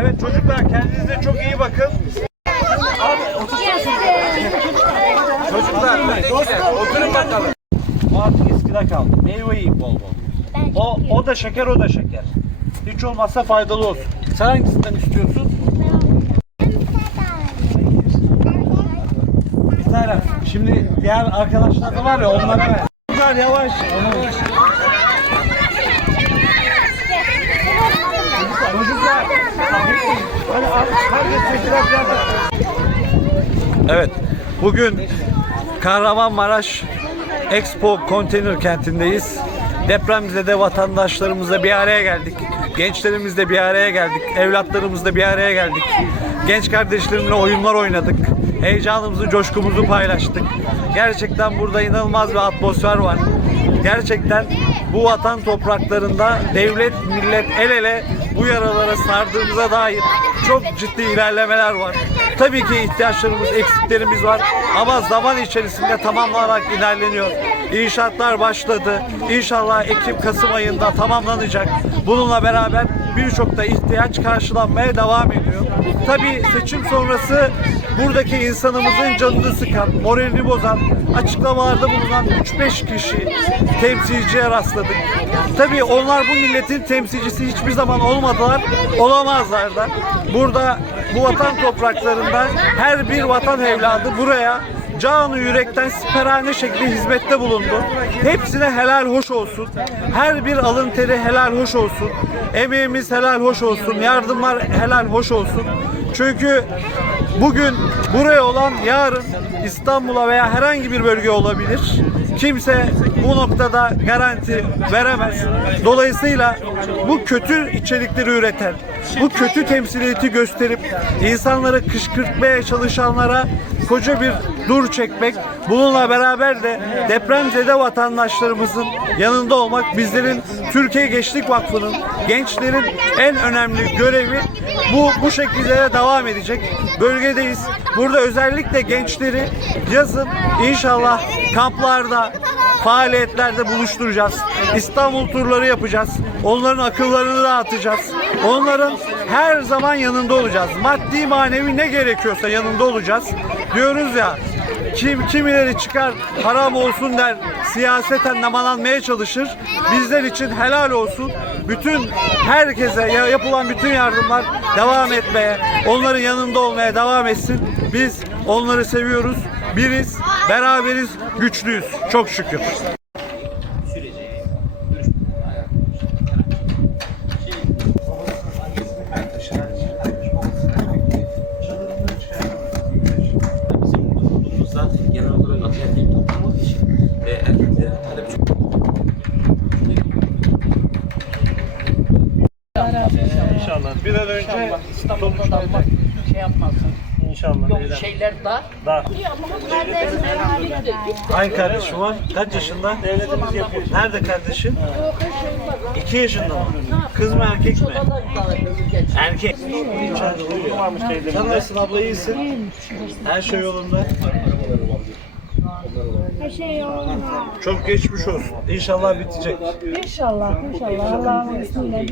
Evet çocuklar kendinize çok iyi bakın. Çocuklar oturun bakalım. Bu artık eskide kaldı. Meyve yiyin bol bol. O, o da şeker o da şeker. Hiç olmazsa faydalı olsun. Sen hangisinden istiyorsun? Bir tane. Şimdi diğer arkadaşlar da var ya onlara ver. Çocuklar yavaş. yavaş. Çocuklar. Hadi al, herkes çocuklar biraz da- Evet. Bugün Kahramanmaraş Expo Konteyner Kenti'ndeyiz. Depremzede vatandaşlarımızla bir araya geldik. Gençlerimizle bir araya geldik. Evlatlarımızla bir araya geldik. Genç kardeşlerimle oyunlar oynadık. Heyecanımızı, coşkumuzu paylaştık. Gerçekten burada inanılmaz bir atmosfer var. Gerçekten bu vatan topraklarında devlet, millet el ele bu yaralara sardığımıza dair çok ciddi ilerlemeler var. Tabii ki ihtiyaçlarımız, eksiklerimiz var ama zaman içerisinde tamamlanarak ilerleniyor. İnşaatlar başladı. İnşallah Ekim-Kasım ayında tamamlanacak. Bununla beraber birçok da ihtiyaç karşılanmaya devam ediyor. Tabii seçim sonrası buradaki insanımızın canını sıkan, moralini bozan, açıklamalarda bulunan 3-5 kişi temsilciye rastladık. Tabii onlar bu milletin temsilcisi hiçbir zaman olmadılar, olamazlar da. Burada bu vatan topraklarında her bir vatan evladı buraya canı yürekten siperhane şekli hizmette bulundu. Hepsine helal hoş olsun. Her bir alın teri helal hoş olsun. Emeğimiz helal hoş olsun. Yardımlar helal hoş olsun. Çünkü bugün buraya olan yarın İstanbul'a veya herhangi bir bölge olabilir. Kimse bu noktada garanti veremez. Dolayısıyla bu kötü içerikleri üreten, bu kötü temsiliyeti gösterip insanları kışkırtmaya çalışanlara koca bir dur çekmek, bununla beraber de depremzede vatandaşlarımızın yanında olmak bizlerin Türkiye Gençlik Vakfı'nın gençlerin en önemli görevi bu bu şekilde de devam edecek. Bölgedeyiz. Burada özellikle gençleri yazın inşallah kamplarda faaliyetlerde buluşturacağız. İstanbul turları yapacağız. Onların akıllarını dağıtacağız. Onların her zaman yanında olacağız. Maddi manevi ne gerekiyorsa yanında olacağız. Diyoruz ya kim kimileri çıkar haram olsun der siyaseten namalanmaya çalışır. Bizler için helal olsun. Bütün herkese ya- yapılan bütün yardımlar devam etmeye, onların yanında olmaya devam etsin. Biz onları seviyoruz. Biriz, beraberiz, güçlüyüz. Çok şükür. Önce İstanbul'da da şey yapmasın. İnşallah. Yok şeyler dar. Daha. Hangi kardeşim var? Kaç yaşında? Devletimiz yapıyor. Nerede kardeşin? İki yaşında mı? Kız mı erkek mi? Erkek. Sen nasılsın abla iyisin? Her şey yolunda. Her şey yolunda. Çok geçmiş olsun. İnşallah bitecek. İnşallah, inşallah. Allah'ın izniyle.